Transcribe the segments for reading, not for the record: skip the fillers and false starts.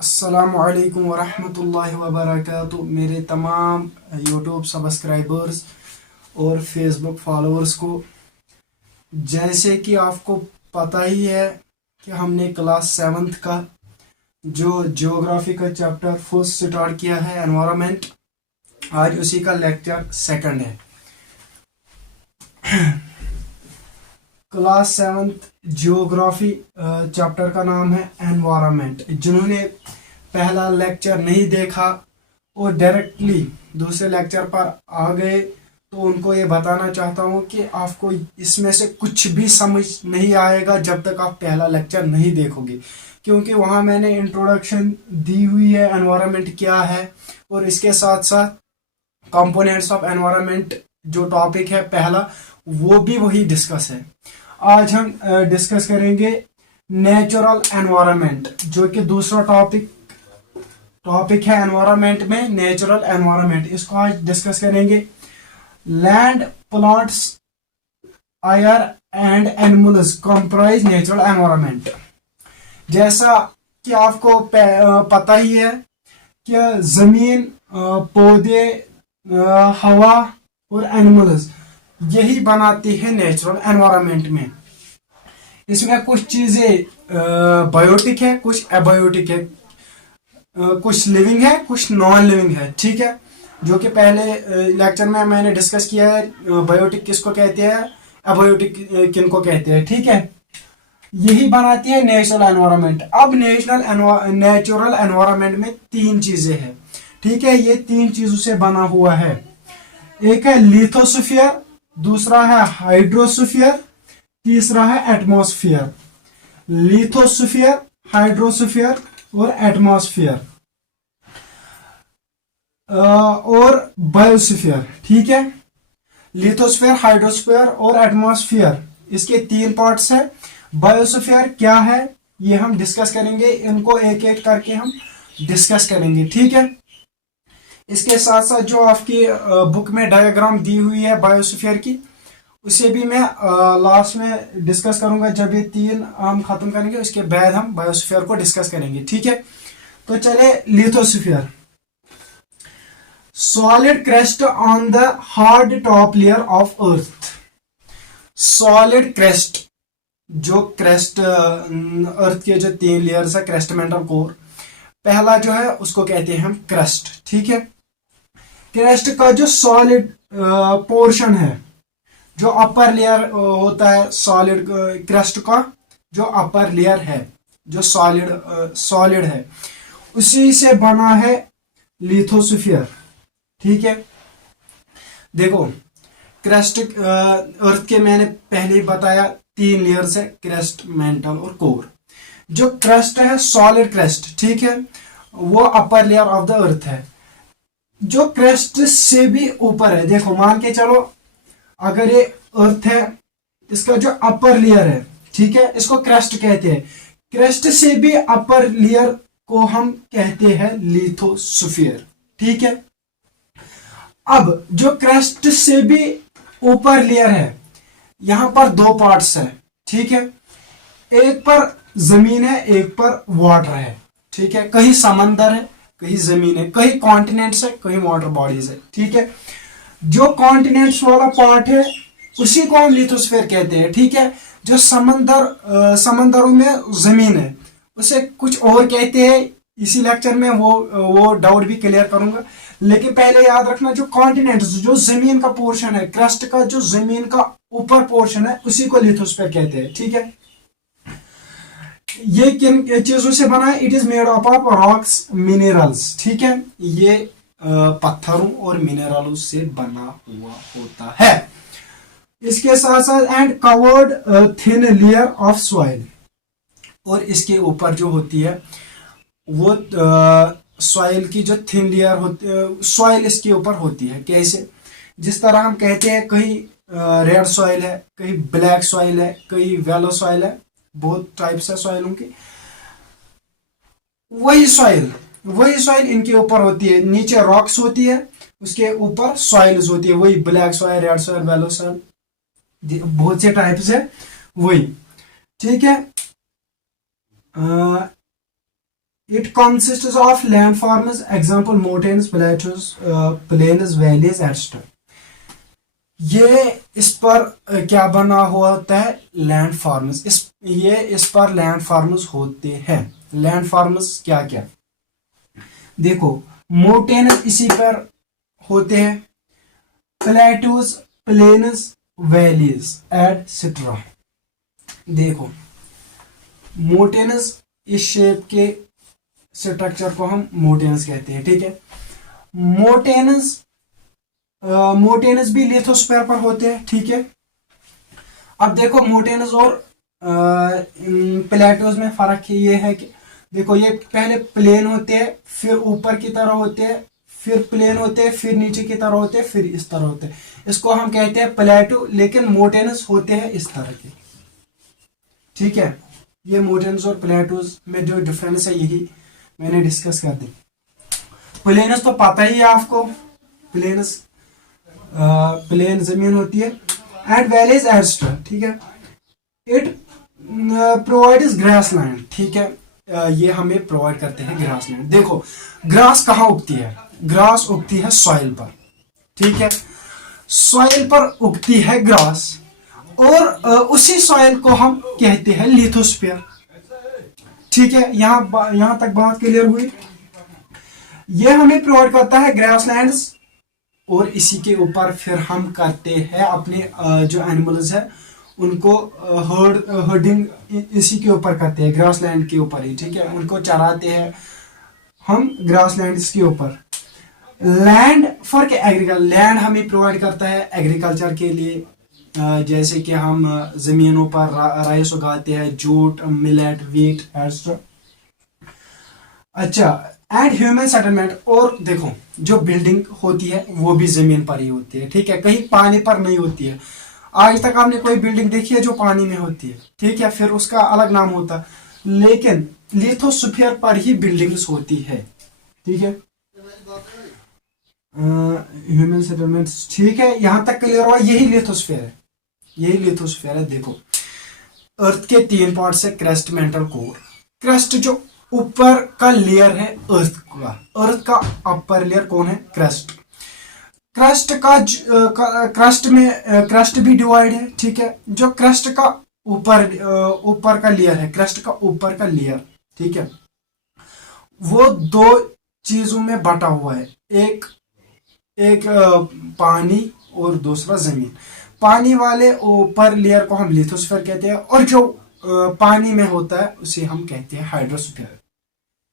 अस्सलामुअलैकुम वरहमतुल्लाहि वबरकातुहू मेरे तमाम यूट्यूब सब्सक्राइबर्स और फेसबुक फॉलोअर्स को। जैसे कि आपको पता ही है कि हमने क्लास सेवन्थ का जो ज्योग्राफी का चैप्टर फर्स्ट स्टार्ट किया है एनवायरनमेंट। आज उसी का लेक्चर सेकंड है। क्लास सेवन्थ ज्योग्राफी चैप्टर का नाम है एनवायरनमेंट। जिन्होंने पहला लेक्चर नहीं देखा और डायरेक्टली दूसरे लेक्चर पर आ गए तो उनको ये बताना चाहता हूँ कि आपको इसमें से कुछ भी समझ नहीं आएगा जब तक आप पहला लेक्चर नहीं देखोगे, क्योंकि वहाँ मैंने इंट्रोडक्शन दी हुई है एनवायरनमेंट क्या है और इसके साथ साथ कंपोनेंट्स ऑफ एनवायरनमेंट जो टॉपिक है पहला वो भी वही डिस्कस है। आज हम डिस्कस करेंगे नेचुरल एनवायरनमेंट जो कि दूसरा टॉपिक है एनवायरनमेंट में, नेचुरल एनवायरनमेंट। इसको आज डिस्कस करेंगे। Land, plants, air and animals comprise natural environment. जैसा कि आपको पता ही है कि जमीन, पौधे, हवा और एनिमल्स यही बनाती है नेचुरल एनवायरनमेंट में। इसमें कुछ चीजें बायोटिक है, कुछ एबायोटिक है, कुछ लिविंग है, कुछ नॉन लिविंग है। ठीक है, जो कि पहले लेक्चर में मैंने डिस्कस किया है बायोटिक किसको कहते हैं, एबायोटिक किनको कहते हैं। ठीक है, यही बनाती है नेचुरल एनवायरनमेंट। अब नेचुरल एनवायरनमेंट में तीन चीजें हैं। ठीक है, ये तीन चीजों से बना हुआ है। एक है लिथोस्फीयर, दूसरा है हाइड्रोस्फीयर, तीसरा है एटमॉस्फेयर। लिथोस्फीयर, हाइड्रोस्फीयर और एटमॉस्फेयर और बायोस्फीयर। ठीक है, लिथोस्फीयर, हाइड्रोस्फीयर और एटमॉस्फेयर, इसके तीन पार्ट्स हैं। बायोस्फीयर क्या है ये हम डिस्कस करेंगे, इनको एक एक करके हम डिस्कस करेंगे। ठीक है, इसके साथ साथ जो आपकी बुक में डायग्राम दी हुई है बायोस्फीयर की, उसे भी मैं लास्ट में डिस्कस करूंगा। जब ये तीन हम खत्म करेंगे उसके बाद हम बायोस्फीयर को डिस्कस करेंगे। ठीक है, तो चले lithosphere. Solid crest on the hard top layer of earth. Solid crest, जो क्रेस्ट अर्थ के जो तीन लेयर्स है, क्रेस्ट, मेंटल, कोर, पहला जो है उसको कहते हैं हम क्रेस्ट। ठीक है, क्रेस्ट का जो सॉलिड पोर्शन है, जो अपर लेयर होता है सॉलिड क्रेस्ट का, जो अपर लेयर है, जो सॉलिड है, उसी से बना है लिथोस्फीयर। ठीक है, देखो क्रेस्ट अर्थ के मैंने पहले ही बताया तीन लेयर्स है, क्रेस्ट, मेंटल और कोर। जो क्रेस्ट है सॉलिड क्रेस्ट, ठीक है, वो upper layer of the earth है। जो क्रेस्ट से भी ऊपर है, देखो मान के चलो अगर ये अर्थ है, इसका जो अपर लेयर है, ठीक है, इसको क्रेस्ट कहते हैं। क्रेस्ट से भी अपर लेयर को हम कहते हैं लिथोस्फीयर। ठीक है, अब जो क्रेस्ट से भी ऊपर लेयर है, यहां पर दो पार्ट्स है। ठीक है, एक पर जमीन है, एक पर वाटर है। ठीक है, कहीं समंदर है, कहीं जमीन है, कहीं कॉन्टिनेंट्स है, कहीं वाटर बॉडीज है। ठीक है, जो कॉन्टिनेंट्स वाला पार्ट है उसी को हम लिथोस्फीयर कहते हैं। ठीक है, जो समंदरों में जमीन है उसे कुछ और कहते हैं। इसी लेक्चर में वो डाउट भी क्लियर करूंगा, लेकिन पहले याद रखना जो कॉन्टिनेंट्स, जो जमीन का पोर्शन है, क्रस्ट का जो जमीन का ऊपर पोर्शन है, उसी को लिथोस्फीयर कहते हैं। ठीक है, ये किन चीजों से बना है? It is made up of rocks, minerals. ठीक है, ये पत्थरों और मिनरलों से बना हुआ होता है। इसके साथ साथ and covered thin layer of soil, और इसके ऊपर जो होती है वो सॉइल की जो थिन लेयर होती है, सॉइल इसके ऊपर होती है। कैसे? जिस तरह हम कहते हैं कहीं रेड सॉइल है, कहीं ब्लैक सॉइल है, कहीं वेलो सॉइल है, बहुत टाइप्स है सॉइलों की। वही सॉइल इनके ऊपर होती है। नीचे रॉक्स होती है, उसके ऊपर सॉइल्स होती है। वही ब्लैक सॉइल, रेड सॉइल, वेलो सॉइल, बहुत से टाइप्स है वही। ठीक है, It consists of landforms, example mountains, plateaus, plains, valleys, etc. ये इस पर क्या बना हुआ होता है? लैंडफॉर्म्स। इस पर लैंडफॉर्म्स होते हैं। लैंडफॉर्म्स क्या क्या? देखो, माउंटेन्स इसी पर होते हैं, प्लेटूज, प्लेन्स, वैलीज एटसेट्रा। देखो, माउंटेन्स इस शेप के स्ट्रक्चर को हम माउंटेन्स कहते हैं, ठीक है। माउंटेन्स भी लिथोस्फीयर पर होते हैं, ठीक है। अब देखो, माउंटेन्स और प्लेटोज में फर्क ये है कि देखो, ये पहले प्लेन होते हैं, फिर ऊपर की तरह होते हैं, फिर प्लेन होते हैं, फिर नीचे की तरह होते हैं, फिर इस तरह होते हैं। इसको हम कहते हैं प्लेटो, लेकिन माउंटेन्स होते हैं इस तरह के, ठीक है। ये माउंटेन्स और प्लेटोज में जो डिफरेंस है यही मैंने डिस्कस कर दी। प्लेन्स तो पता ही है आपको, प्लेन जमीन होती है, एंड वैलीज एटसेट्रा, ठीक है। इट प्रोवाइड्स ग्रास लैंड, ठीक है। ये हमें प्रोवाइड करते हैं ग्रास लैंड। देखो, ग्रास कहाँ उगती है? ग्रास उगती है सॉइल पर, ठीक है। सॉइल पर उगती है ग्रास, और उसी सॉइल को हम कहते हैं लिथोस्फीयर, ठीक है। यहां तक बात क्लियर हुई। ये हमें प्रोवाइड करता है ग्रासलैंड्स, और इसी के ऊपर फिर हम करते हैं अपने जो एनिमल्स है उनको हर्डिंग इसी के ऊपर करते हैं, ग्रासलैंड के ऊपर ही, ठीक है। उनको चराते हैं हम ग्रासलैंड्स के ऊपर। लैंड फॉर एग्रीकल्चर, लैंड हमें प्रोवाइड करता है एग्रीकल्चर के लिए, जैसे कि हम जमीनों पर राइस उगाते हैं, जूट, मिलेट, व्हीट एटसेट्रा। अच्छा, एंड ह्यूमन सेटलमेंट, और देखो, जो बिल्डिंग होती है वो भी जमीन पर ही होती है, ठीक है, कहीं पानी पर नहीं होती है। आज तक आपने कोई बिल्डिंग देखी है जो पानी में होती है, ठीक है, फिर उसका अलग नाम होता है, लेकिन लिथोस्फीयर पर ही बिल्डिंग्स होती है, ठीक है। ह्यूमन सेटलमेंट्स, ठीक है, यहां तक क्लियर हुआ। यही लिथोस्फीयर है, यही लिथोस्फीयर है। देखो, अर्थ के 3 पार्ट्स है, क्रस्ट, मेंटल, कोर। क्रस्ट जो ऊपर का लेयर है अर्थ का अपर लेयर कौन है? क्रस्ट। क्रस्ट भी डिवाइड है, ठीक है। जो क्रस्ट का ऊपर का लेयर है, क्रस्ट का ऊपर का लेयर, ठीक है, वो 2 चीजों में बटा हुआ है, एक पानी और दूसरा जमीन। पानी वाले ऊपर लेयर को हम लिथोस्फीयर कहते हैं, और जो पानी में होता है उसे हम कहते हैं हाइड्रोस्फीयर।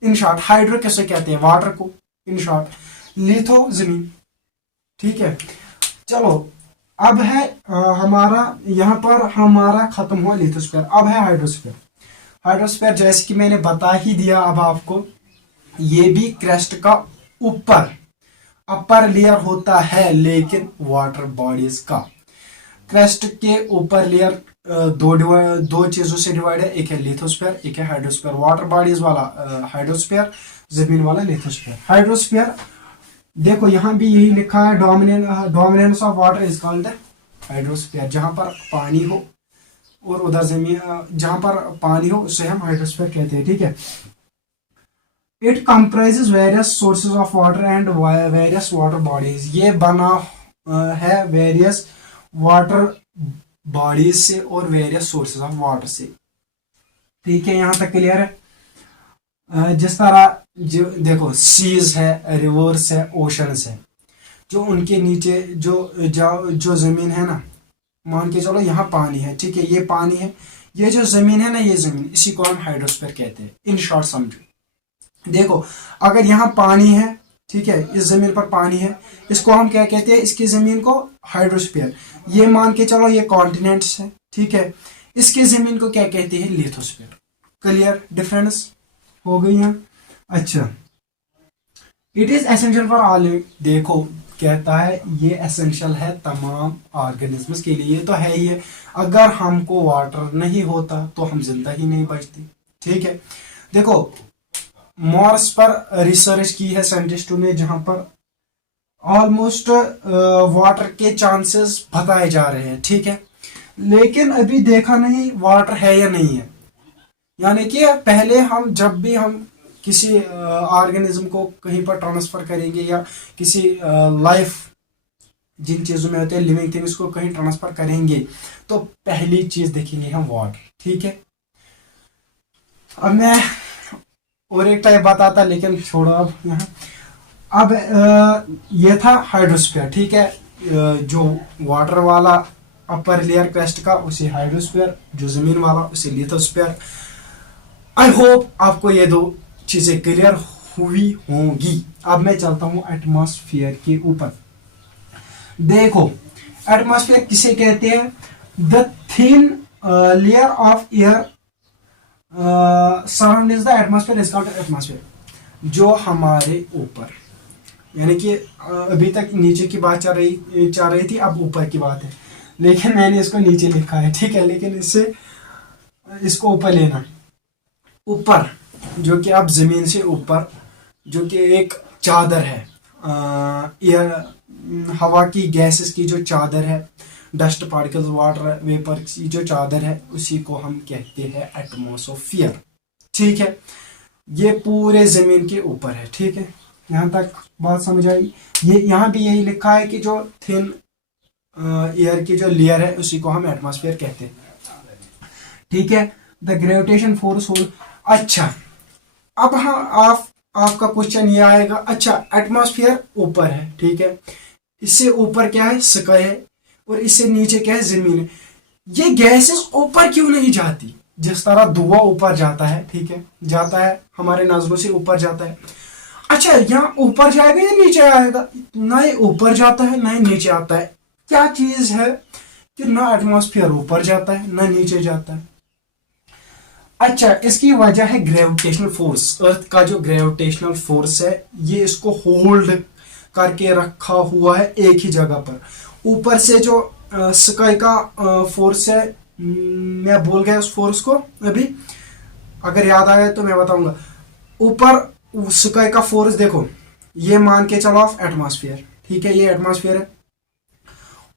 इन शॉर्ट, हाइड्रो कैसे कहते हैं? वाटर को। इन शॉर्ट, लिथो जमीन, ठीक है। चलो, अब है हमारा यहाँ पर हमारा खत्म हुआ लिथोस्फीयर, अब है हाइड्रोस्फीयर। हाइड्रोस्फीयर जैसे कि मैंने बता ही दिया अब आपको, ये भी क्रस्ट का ऊपर अपर लेयर होता है, लेकिन वाटर बॉडीज का। क्रस्ट के ऊपर लेयर दो चीजों से डिवाइड है, एक है लिथोस्फीयर, एक है हाइड्रोस्फीयर। वाटर बॉडीज वाला हाइड्रोस्फीयर, जमीन वाला लिथोस्फीयर। हाइड्रोस्फीयर, देखो यहाँ भी यही लिखा है, dominance of water is called hydrosphere. जहां पर पानी हो और उधर जमीन, जहां पर पानी हो उसे हम हाइड्रोस्फीयर कहते हैं, ठीक है। It comprises various sources of water and various water bodies. ये बना है वेरियस वाटर बॉडीज से और वेरियस सोर्सेज ऑफ वाटर से, ठीक है। यहां तक क्लियर है। जिस तरह जो देखो, सीज है, रिवर्स है, ओशंस है, जो उनके नीचे जो जमीन है ना, मान के चलो यहाँ पानी है, ठीक है, ये पानी है, ये जो जमीन है ना, ये जमीन, इसी को हम हाइड्रोस्फीयर कहते हैं। इन शॉर्ट समझो, देखो, अगर यहाँ पानी है, ठीक है, इस जमीन पर पानी है, इसको हम क्या कहते हैं? इसकी जमीन को हाइड्रोस्फीयर। ये मान के चलो ये कॉन्टिनेंट्स है, ठीक है, इसकी जमीन को क्या कहते हैं? लिथोस्फीयर। क्लियर डिफरेंस हो गई है। अच्छा, it is essential for all. देखो, कहता है ये एसेंशियल है तमाम ऑर्गेनिजम्स के लिए, तो है ही है। अगर हमको वाटर नहीं होता तो हम जिंदा ही नहीं बचते, ठीक है। देखो, मार्स पर रिसर्च की है साइंटिस्टों ने, जहां पर ऑलमोस्ट वाटर के चांसेस बताए जा रहे हैं, ठीक है, लेकिन अभी देखा नहीं वाटर है या नहीं है। यानी कि पहले हम जब भी हम किसी ऑर्गेनिज्म को कहीं पर ट्रांसफर करेंगे या किसी लाइफ जिन चीज़ों में होते हैं लिविंग थिंग्स को कहीं ट्रांसफर करेंगे, तो पहली चीज़ देखेंगे हम वाटर। ठीक है, अब मैं और एक टाइप बताता, लेकिन छोड़ो अब यहाँ। अब ये था हाइड्रोस्फीयर। ठीक है, जो वाटर वाला अपर लेयर क्रस्ट का उसे हाइड्रोस्फीयर, जो जमीन वाला उसे लिथोस्फीयर। आई होप आपको ये दो चीजें क्लियर हुई होंगी। अब मैं चलता हूं एटमॉस्फेयर के ऊपर। देखो, एटमॉस्फेयर किसे कहते हैं? The thin layer of air surrounding the atmosphere is called atmosphere. जो हमारे ऊपर, यानी कि अभी तक नीचे की बात चल रही थी, अब ऊपर की बात है, लेकिन मैंने इसको नीचे लिखा है। ठीक है, लेकिन इसको ऊपर लेना। ऊपर जो कि अब जमीन से ऊपर, जो कि एक चादर है, एयर हवा की गैसेस की जो चादर है, डस्ट पार्टिकल्स वाटर वेपर की जो चादर है, उसी को हम कहते हैं एटमॉस्फेयर। ठीक है, ये पूरे जमीन के ऊपर है। ठीक है, यहाँ तक बात समझ आई। ये यहाँ भी यही लिखा है कि जो थिन एयर की जो लेयर है उसी को हम एटमॉस्फेयर कहते हैं। ठीक है, द ग्रेविटेशन फोर्स हो। अच्छा, अब हाँ आपका क्वेश्चन ये आएगा, अच्छा एटमॉस्फेयर ऊपर है, ठीक है, इससे ऊपर क्या है? स्काई है, और इससे नीचे क्या है? जमीन है। ये गैसेस ऊपर क्यों नहीं जाती? जिस तरह धुआं ऊपर जाता है, ठीक है, जाता है हमारे नजरों से ऊपर जाता है। अच्छा, यहाँ ऊपर जाएगा या नीचे आएगा? ना ही ऊपर जाता है ना ही नीचे आता है। क्या चीज है कि ना एटमॉस्फेयर ऊपर जाता है ना नीचे जाता है? अच्छा, इसकी वजह है ग्रेविटेशनल फोर्स। अर्थ का जो ग्रेविटेशनल फोर्स है, ये इसको होल्ड करके रखा हुआ है एक ही जगह पर। ऊपर से जो स्काई का फोर्स है, मैं भूल गया उस फोर्स को अभी, अगर याद आया तो मैं बताऊंगा। ऊपर स्काई का फोर्स देखो, ये मान के चलो ऑफ एटमॉस्फेयर। ठीक है, ये एटमॉस्फेयर है,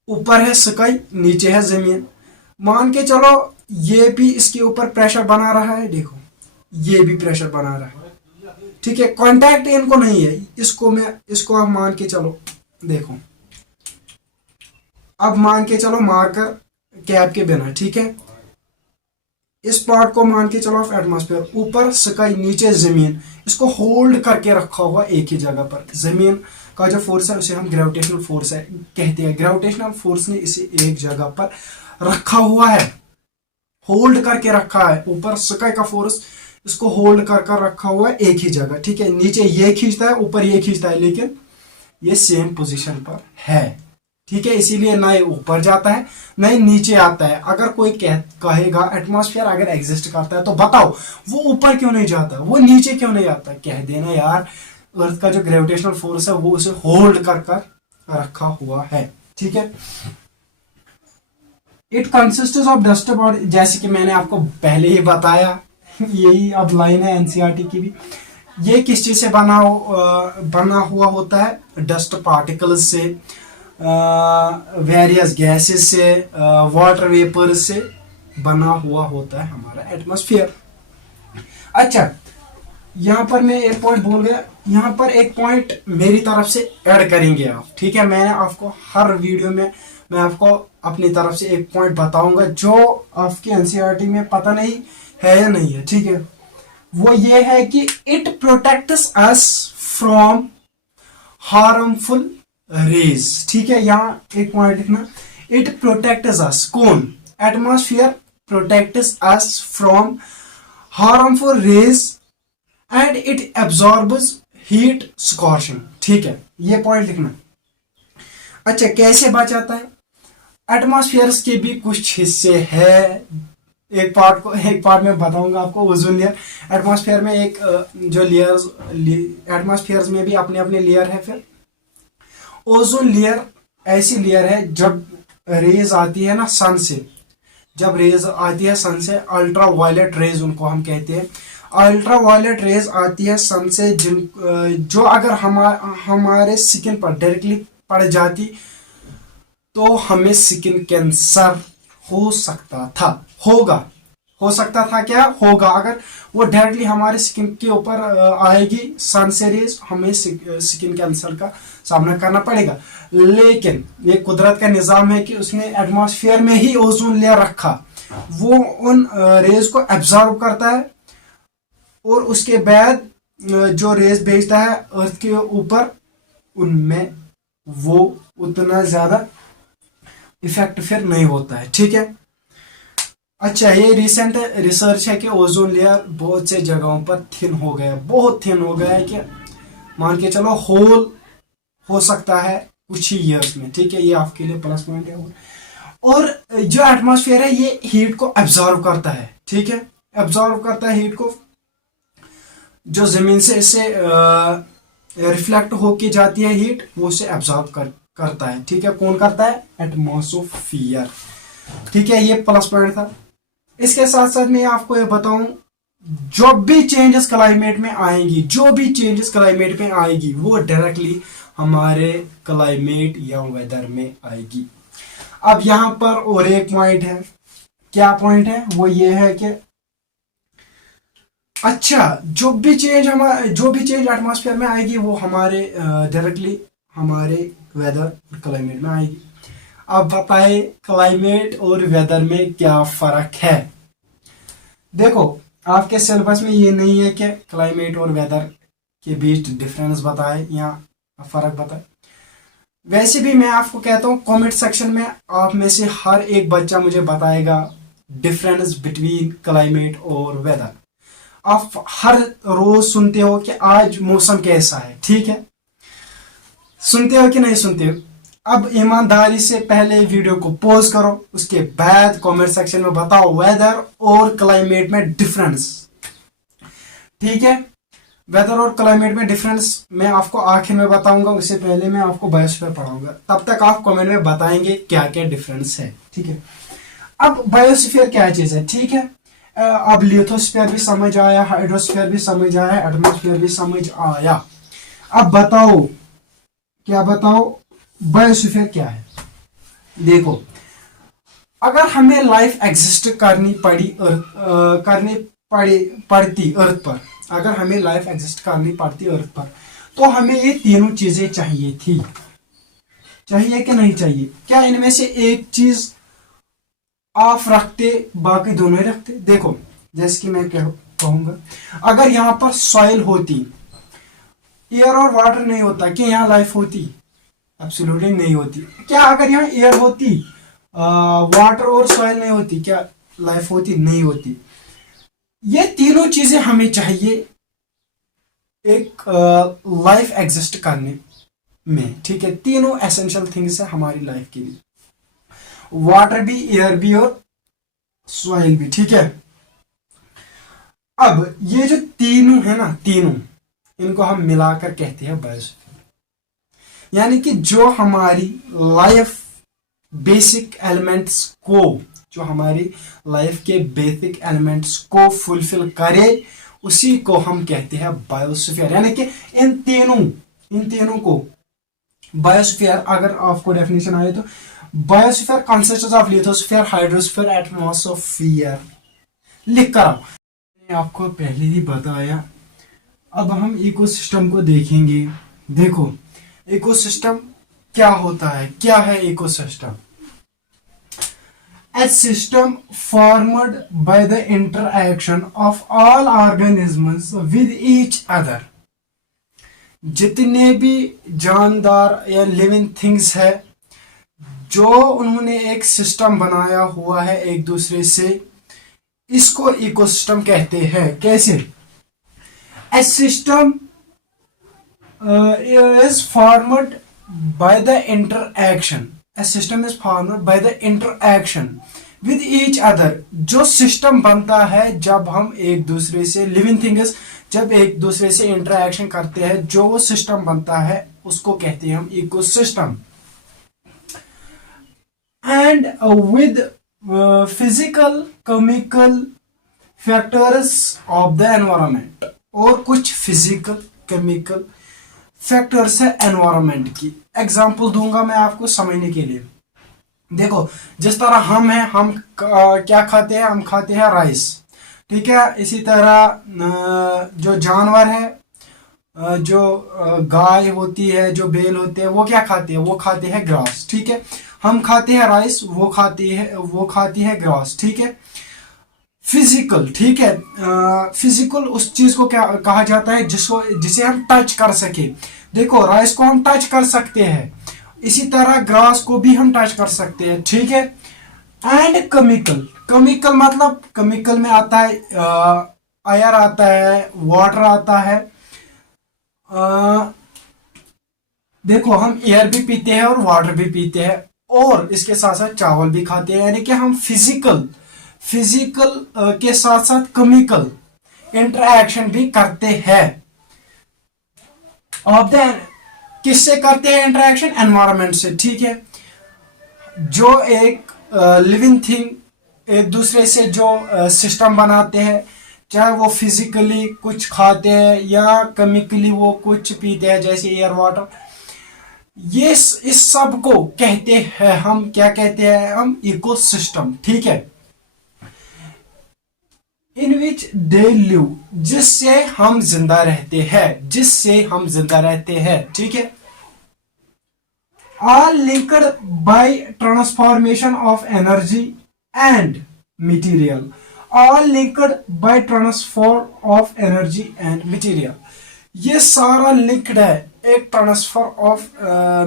ऊपर है स्काई, नीचे है जमीन। मान के चलो ये भी इसके ऊपर प्रेशर बना रहा है, देखो ये भी प्रेशर बना रहा है। ठीक है, कांटेक्ट इनको नहीं है, इसको आप मान के चलो, देखो अब मान के चलो मार्कर कैप के बिना। ठीक है, इस पार्ट को मान के चलो ऑफ एटमॉस्फेयर, ऊपर स्काई नीचे जमीन, इसको होल्ड करके रखा हुआ एक ही जगह पर। जमीन का जो फोर्स है उसे हम ग्रेविटेशनल फोर्स है कहते हैं। ग्रेविटेशनल फोर्स ने इसे एक जगह पर रखा हुआ है, होल्ड करके रखा है। ऊपर स्काई का फोर्स इसको होल्ड कर रखा हुआ है एक ही जगह। ठीक है, नीचे ये खींचता है, ऊपर ये खींचता है, लेकिन ये सेम पोजीशन पर है। ठीक है, इसीलिए ना ही ऊपर जाता है ना ही नीचे आता है। अगर कोई कहेगा एटमॉस्फेयर अगर एग्जिस्ट करता है तो बताओ वो ऊपर क्यों नहीं जाता, वो नीचे क्यों नहीं आता? कह देना यार, अर्थ का जो ग्रेविटेशनल फोर्स है वो उसे होल्ड कर रखा हुआ है। ठीक है, it consist of dust body, जैसे कि मैंने आपको पहले ही बताया, यही अब लाइन है एनसीईआरटी की भी। ये किस चीज से बना हुआ होता है? डस्ट पार्टिकल्स से, वेरियस गैसेस से, वाटर वेपर से बना हुआ होता है हमारा एटमॉस्फेयर। अच्छा, यहाँ पर मैं एक पॉइंट भूल गया, यहाँ पर एक पॉइंट मेरी तरफ से ऐड करेंगे आप। ठीक है, मैंने आपको हर वीडियो में मैं आपको अपनी तरफ से एक पॉइंट बताऊंगा जो आपके एनसीईआरटी में पता नहीं है या नहीं है। ठीक है, वो ये है कि it protects us from harmful rays. ठीक है, यहाँ एक पॉइंट लिखना, इट प्रोटेक्ट्स अस, कौन? Atmosphere protects us from harmful rays and it absorbs heat scorching. ठीक है, ये पॉइंट लिखना। अच्छा, कैसे बचाता है? एटमॉस्फेयर के भी कुछ हिस्से है, एक पार्ट में बताऊंगा आपको। ओजोन लेयर, एटमॉस्फेयर में एक जो लेयर्स, एटमॉस्फेयर में भी अपने अपने लेयर है। फिर ओजोन लेयर ऐसी लेयर है, जब रेज आती है ना सन से, जब रेज आती है सन से, अल्ट्रा वायलेट रेज उनको हम कहते हैं। अल्ट्रा वायलेट रेज आती है सन से, जो अगर हमारे स्किन पर डायरेक्टली पड़ जाती तो हमें स्किन कैंसर हो सकता था, हो सकता था क्या होगा अगर वो डायरेक्टली हमारे स्किन के ऊपर आएगी सन से रेज, हमें स्किन कैंसर का सामना करना पड़ेगा। लेकिन ये कुदरत का निजाम है कि उसने एटमॉस्फेयर में ही ओजोन लेयर रखा, वो उन रेज को एब्जॉर्ब करता है और उसके बाद जो रेज भेजता है अर्थ के ऊपर, उनमें वो उतना ज्यादा इफेक्ट फिर नहीं होता है। ठीक है। अच्छा, ये रिसेंट रिसर्च है कि ओजोन लेयर बहुत से जगहों पर थिन हो गया, बहुत थिन हो गया है कि मान के चलो होल हो सकता है कुछ ही ईयर्स में। ठीक है, ये आपके लिए प्लस पॉइंट है। और जो एटमॉस्फेयर है ये हीट को एब्जॉर्व करता है। ठीक है, एब्जॉर्व करता है हीट को, जो जमीन से इससे रिफ्लेक्ट होके जाती है हीट, वो उसे एब्जॉर्व करता है। ठीक है, कौन करता है? एटमॉस्फेयर। ठीक है, ये प्लस पॉइंट था। इसके साथ साथ मैं आपको ये बताऊं, जो भी चेंजेस क्लाइमेट में आएंगी, जो भी चेंजेस क्लाइमेट में आएगी, वो डायरेक्टली हमारे क्लाइमेट या वेदर में आएगी। अब यहां पर और एक पॉइंट है। क्या पॉइंट है? वो ये है कि अच्छा, जो भी चेंज एटमॉस्फेयर में आएगी वो हमारे डायरेक्टली हमारे वेदर और क्लाइमेट में आएगी। अब बताए क्लाइमेट और वेदर में क्या फर्क है। देखो, आपके सिलेबस में ये नहीं है कि क्लाइमेट और वेदर के बीच डिफरेंस बताए या फर्क बताए। वैसे भी मैं आपको कहता हूँ कमेंट सेक्शन में आप में से हर एक बच्चा मुझे बताएगा डिफरेंस बिटवीन क्लाइमेट और वेदर। आप हर रोज सुनते हो कि आज मौसम कैसा है। ठीक है, सुनते हो कि नहीं सुनते हो? अब ईमानदारी से पहले वीडियो को पॉज करो, उसके बाद कमेंट सेक्शन में बताओ वेदर और क्लाइमेट में डिफरेंस। ठीक है, वेदर और क्लाइमेट में डिफरेंस मैं आपको आखिर में बताऊंगा, उससे पहले मैं आपको बायोस्फीयर पढ़ाऊंगा। तब तक आप कमेंट में बताएंगे क्या क्या डिफरेंस है। ठीक है, अब बायोस्फीयर क्या चीज है? ठीक है, अब लिथोस्फीयर भी समझ आया, हाइड्रोस्फीयर भी समझ आया, एटमॉस्फेयर भी समझ आया। अब बताओ, क्या बताओ बायोस्फीयर क्या है? देखो, अगर हमें लाइफ एग्जिस्ट पड़ती अर्थ पर, अगर हमें लाइफ एग्जिस्ट करनी पड़ती अर्थ पर, तो हमें ये तीनों चीजें चाहिए थी। चाहिए कि नहीं चाहिए? क्या इनमें से एक चीज ऑफ रखते बाकी दोनों ही रखते? देखो, जैसे कि मैं कहूंगा, अगर यहाँ पर सॉइल होती, एयर और वाटर नहीं होता, क्या यहाँ लाइफ होती? एब्सोल्युटली नहीं होती। क्या अगर यहाँ एयर होती, वाटर और सॉइल नहीं होती, क्या लाइफ होती? नहीं होती। ये तीनों चीजें हमें चाहिए एक लाइफ एग्जिस्ट करने में। ठीक है, तीनों एसेंशियल थिंग्स है हमारी लाइफ के लिए, वाटर भी, एयर भी और सॉइल भी। ठीक है, अब ये जो तीनों है ना, तीनों, इनको हम मिलाकर कहते हैं बायोस्फीयर। यानी कि जो हमारी लाइफ बेसिक एलिमेंट्स को, जो हमारी लाइफ के बेसिक एलिमेंट्स को फुलफिल करे, उसी को हम कहते हैं बायोस्फीयर। यानी कि इन तीनों को बायोस्फीयर, अगर आपको डेफिनेशन आए तो biosphere consists of lithosphere, hydrosphere, atmosphere. लिख कर मैंने आपको पहले ही बताया। अब हम इकोसिस्टम को देखेंगे। देखो, इकोसिस्टम क्या होता है? क्या है ecosystem? A system formed by the interaction of all organisms with each other. जितने भी जानदार या लिविंग थिंग्स है, जो उन्होंने एक सिस्टम बनाया हुआ है एक दूसरे से, इसको इकोसिस्टम कहते हैं। कैसे? A system is formed by the interaction. A system is formed by the interaction with each other. जो सिस्टम बनता है जब हम एक दूसरे से, लिविंग थिंग्स जब एक दूसरे से इंटरेक्शन करते हैं, जो वो सिस्टम बनता है उसको कहते हैं हम ecosystem. And with physical chemical factors of the environment, और कुछ फिजिकल केमिकल फैक्टर्स है एनवायरमेंट की। एग्जांपल दूंगा मैं आपको समझने के लिए। देखो, जिस तरह हम हैं, हम क्या खाते हैं, हम खाते हैं राइस, ठीक है। इसी तरह जो जानवर है, जो गाय होती है, जो बैल होते हैं, वो क्या खाते हैं, वो खाते हैं ग्रास, ठीक है। हम खाते हैं राइस, वो खाती है ग्रास, ठीक है। फिजिकल, ठीक है। फिजिकल उस चीज को क्या कहा जाता है जिसे हम टच कर सके। देखो, राइस को हम टच कर सकते हैं, इसी तरह ग्रास को भी हम टच कर सकते हैं, ठीक है। एंड केमिकल, केमिकल मतलब केमिकल में आता है एयर आता है, वाटर आता है। देखो, हम एयर भी पीते हैं और वाटर भी पीते हैं, और इसके साथ साथ चावल भी खाते हैं, यानी कि हम फिजिकल फिजिकल के साथ साथ केमिकल इंटरेक्शन भी करते हैं। ऑफ द किससे करते हैं इंटरेक्शन? एनवायरमेंट से, ठीक है। जो एक लिविंग थिंग एक दूसरे से जो सिस्टम बनाते हैं, चाहे वो फिजिकली कुछ खाते हैं या केमिकली वो कुछ पीते हैं, जैसे एयर वाटर, ये इस सब को कहते हैं हम, क्या कहते हैं हम? इकोसिस्टम, ठीक है। इन विच दे लिव, जिससे हम जिंदा रहते हैं, जिससे हम जिंदा रहते हैं, ठीक है। Are linked by transformation of energy and material, are linked by transfer of energy and material. ये सारा लिंक्ड है, एक ट्रांसफर ऑफ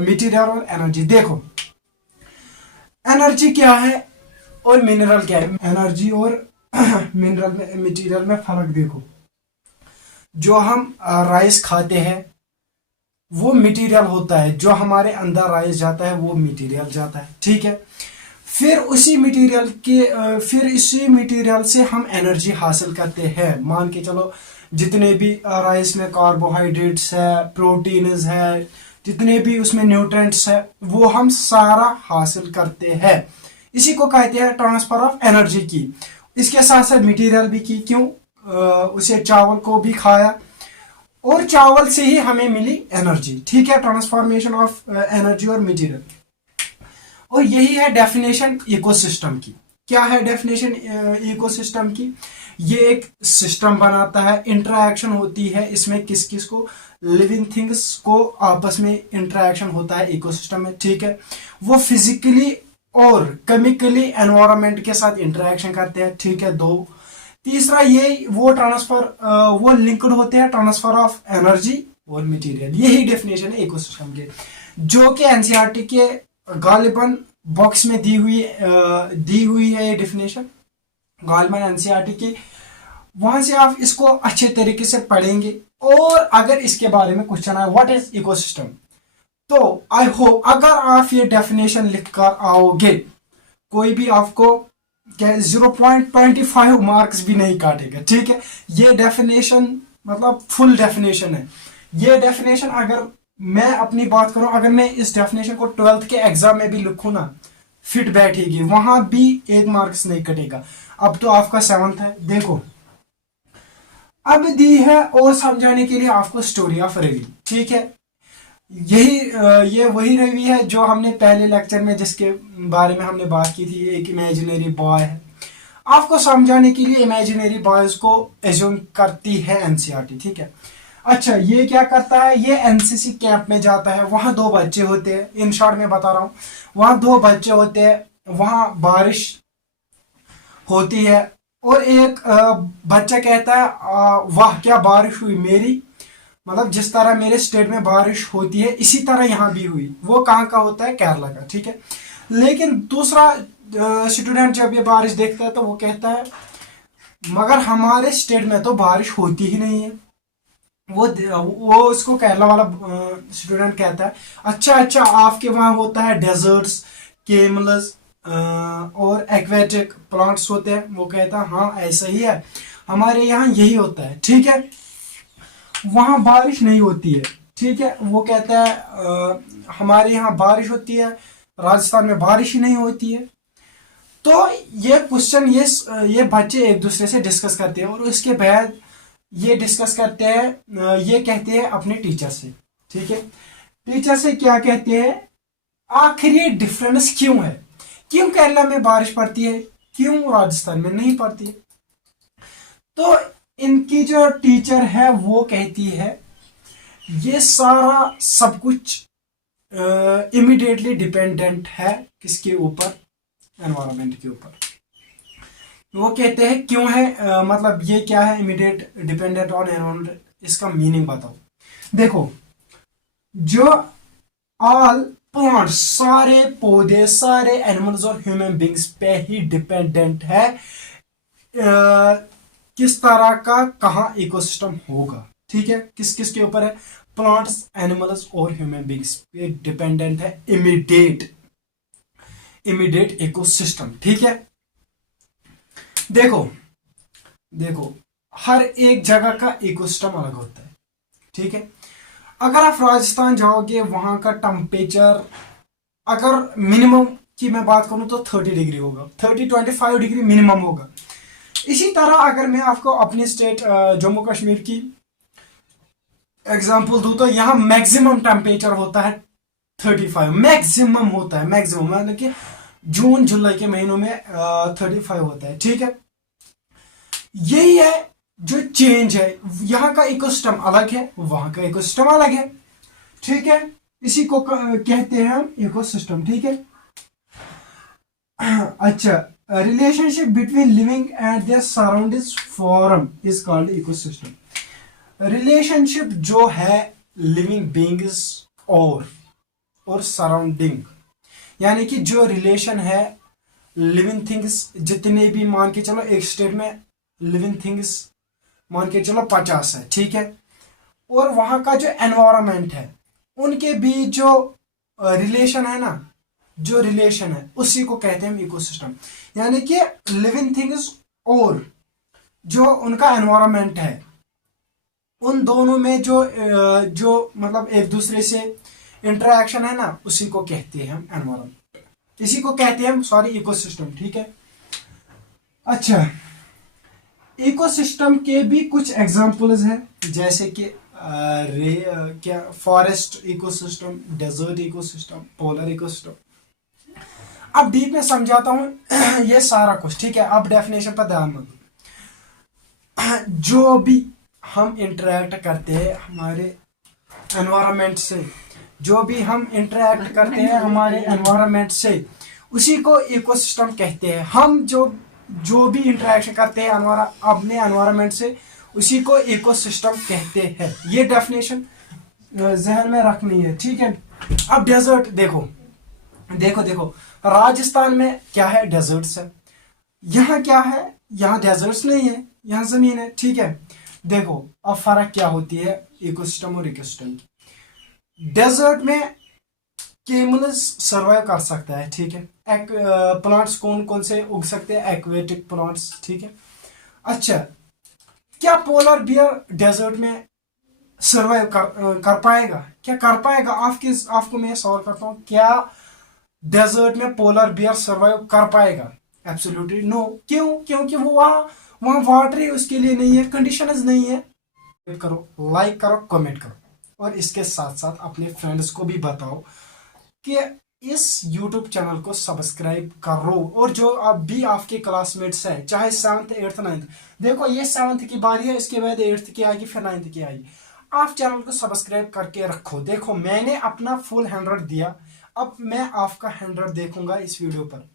मटेरियल और एनर्जी। देखो, एनर्जी क्या है और मिनरल क्या है? एनर्जी और मिनरल में, मटेरियल में फर्क देखो। जो हम राइस खाते हैं वो मटेरियल होता है, जो हमारे अंदर राइस जाता है वो मटेरियल जाता है, ठीक है। फिर इसी मटेरियल से हम एनर्जी हासिल करते हैं। मान के चलो, जितने भी राइस में कार्बोहाइड्रेट्स है, प्रोटीन्स है, जितने भी उसमें न्यूट्रिएंट्स है, वो हम सारा हासिल करते हैं। इसी को कहते हैं ट्रांसफर ऑफ एनर्जी की। इसके साथ साथ मटेरियल भी की, क्यों? उसे चावल को भी खाया और चावल से ही हमें मिली एनर्जी, ठीक है। ट्रांसफॉर्मेशन ऑफ एनर्जी और मटेरियल। और यही है डेफिनेशन इकोसिस्टम की। क्या है डेफिनेशन इकोसिस्टम की? ये एक सिस्टम बनाता है, इंटरेक्शन होती है इसमें, किस किस को? लिविंग थिंग्स को आपस में इंटरेक्शन होता है इकोसिस्टम में, ठीक है। वो फिजिकली और केमिकली एनवायरनमेंट के साथ इंटरेक्शन करते हैं, ठीक है, दो। तीसरा, ये वो लिंक्ड होते हैं ट्रांसफर ऑफ एनर्जी और मटेरियल। यही डेफिनेशन है इकोसिस्टम के, जो कि एनसीईआरटी के गालिबन बॉक्स में दी हुई है ये डेफिनेशन, गालिबन एनसीईआरटी की। वहां से आप इसको अच्छे तरीके से पढ़ेंगे, और अगर इसके बारे में क्वेश्चन आए व्हाट इज इकोसिस्टम, तो आई होप अगर आप ये डेफिनेशन लिखकर आओगे, कोई भी आपको क्या 0.25 मार्क्स भी नहीं काटेगा, ठीक है। ये डेफिनेशन मतलब फुल डेफिनेशन है। ये डेफिनेशन, अगर मैं अपनी बात करूं, अगर मैं इस डेफिनेशन को 12th के एग्जाम में भी लिखूं ना, फिट बैठेगी, वहां भी 1 मार्क्स नहीं कटेगा। अब तो आपका 7th है। देखो, अब दी है और समझाने के लिए आपको स्टोरी ऑफ रवि, ठीक है। ये वही रवि है जो हमने पहले लेक्चर में, जिसके बारे में हमने बात की थी, एक इमेजिनरी बॉय है। आपको समझाने के लिए इमेजिनरी बॉयज को एज्यूम करती है एनसीईआरटी, ठीक है। अच्छा, ये क्या करता है? ये एनसीसी कैंप में जाता है, वहां 2 बच्चे होते हैं, इन शॉर्ट में बता रहा हूं, वहां 2 बच्चे होते हैं, वहां बारिश होती है, और एक बच्चा कहता है वाह क्या बारिश हुई मेरी, मतलब जिस तरह मेरे स्टेट में बारिश होती है इसी तरह यहाँ भी हुई। वो कहाँ का होता है? केरला का, ठीक है। लेकिन दूसरा स्टूडेंट जब ये बारिश देखता है तो वो कहता है मगर हमारे स्टेट में तो बारिश होती ही नहीं है। वो उसको केरला वाला स्टूडेंट कहता है अच्छा अच्छा, आपके वहां होता है डेजर्ट्स, केमल्स और एक्वेटिक प्लांट्स होते हैं। वो कहता है हाँ ऐसा ही है, हमारे यहाँ यही होता है, ठीक है, वहां बारिश नहीं होती है, ठीक है। वो कहता है हमारे यहाँ बारिश होती है, राजस्थान में बारिश ही नहीं होती है। तो ये क्वेश्चन ये बच्चे एक दूसरे से डिस्कस करते हैं, और उसके बाद ये डिस्कस करते हैं, ये कहते हैं अपने टीचर से, ठीक है। टीचर से क्या कहते हैं? आखिर ये डिफरेंस क्यों है? क्यों केरला में बारिश पड़ती है, क्यों राजस्थान में नहीं पड़ती है? तो इनकी जो टीचर है वो कहती है ये सारा सब कुछ इमीडिएटली डिपेंडेंट है किसके ऊपर, एनवायरनमेंट के ऊपर। वो कहते हैं क्यों है, मतलब ये क्या है इमीडिएट डिपेंडेंट ऑन एनवायरनमेंट, इसका मीनिंग बताओ। देखो, जो ऑल प्लांट्स, सारे पौधे, सारे एनिमल्स और ह्यूमन बींग्स पे ही डिपेंडेंट है किस तरह का कहाँ इकोसिस्टम होगा। ठीक है, किस किस के ऊपर है, प्लांट्स, एनिमल्स और ह्यूमन बींग्स पे डिपेंडेंट है इमीडिएट इकोसिस्टम। ठीक है, देखो देखो हर एक जगह का इकोसिस्टम अलग होता है। ठीक है, अगर आप राजस्थान जाओगे वहां का टेम्परेचर अगर मिनिमम की मैं बात करूं तो 30 डिग्री होगा, 30-25 डिग्री मिनिमम होगा। इसी तरह अगर मैं आपको अपनी स्टेट जम्मू कश्मीर की एग्जांपल दूं तो यहाँ मैक्सिमम टेम्परेचर होता है 35, मैक्सिमम होता है, मैक्सिमम मतलब कि जून जुलाई के महीनों में 35 होता है। ठीक है, यही है जो चेंज है, यहाँ का इकोसिस्टम अलग है, वहां का इकोसिस्टम अलग है। ठीक है, इसी को कहते हैं हम इकोसिस्टम। ठीक है, अच्छा, relationship between living and there surroundings form is called ecosystem. Relationship जो है लिविंग बीइंग्स और सराउंडिंग, यानी कि जो रिलेशन है लिविंग थिंग्स, जितने भी मान के चलो एक स्टेट में लिविंग थिंग्स मान के चलो 50 है। ठीक है, और वहां का जो एनवायरनमेंट है उनके बीच जो रिलेशन है ना, जो रिलेशन है उसी को कहते हैं इकोसिस्टम। यानी कि लिविंग थिंग्स और जो उनका एनवायरनमेंट है उन दोनों में जो मतलब एक दूसरे से इंटरेक्शन है ना, उसी को कहते हैं हम एनवायरनमेंट, इसी को कहते हैं हम सॉरी इकोसिस्टम। ठीक है, अच्छा, इकोसिस्टम के भी कुछ एग्जांपल्स हैं, जैसे कि क्या forest ecosystem, desert ecosystem, polar ecosystem. अब डीप में समझाता हूं ये सारा कुछ। ठीक है, अब डेफिनेशन पर ध्यान मत दो। जो भी हम इंटरेक्ट करते हैं हमारे एनवायरनमेंट से, जो भी हम इंटरेक्ट करते हैं हमारे एनवायरनमेंट से, उसी को इकोसिस्टम कहते हैं। हम जो भी इंटरेक्शन करते हैं अपने एनवायरनमेंट से, उसी को इकोसिस्टम कहते हैं। ये डेफिनेशन जहन में रखनी है। ठीक है, अब डेजर्ट देखो देखो देखो राजस्थान में क्या है, डेजर्ट्स है। यहाँ क्या है, यहाँ डेजर्ट्स नहीं है, यहाँ जमीन है। ठीक है, देखो अब फर्क क्या होती है इकोसिस्टम और इकोसिस्टम की। डेजर्ट में केमल्स सरवाइव कर सकता है। ठीक है, प्लांट्स कौन कौन से उग सकते हैं, एक्वेटिक प्लांट्स। ठीक है, अच्छा, क्या पोलर बियर डेजर्ट में सरवाइव कर पाएगा, क्या कर पाएगा? आपको मैं सवाल करता हूँ, क्या डेजर्ट में पोलर बियर सरवाइव कर पाएगा? Absolutely no. क्यों? क्योंकि वो वहां वाटर ही उसके लिए नहीं है, कंडीशंस नहीं है। करो, लाइक करो, कमेंट करो, और इसके साथ साथ अपने फ्रेंड्स को भी बताओ कि इस YouTube चैनल को सब्सक्राइब करो। और जो अब भी आपके क्लासमेट्स हैं, चाहे 7th 8th 9th, देखो ये 7th की बारी है, इसके बाद 8th की आएगी, फिर 9th की आएगी। आप चैनल को सब्सक्राइब करके रखो। देखो मैंने अपना फुल 100 दिया, अब मैं आपका 100 देखूंगा इस वीडियो पर।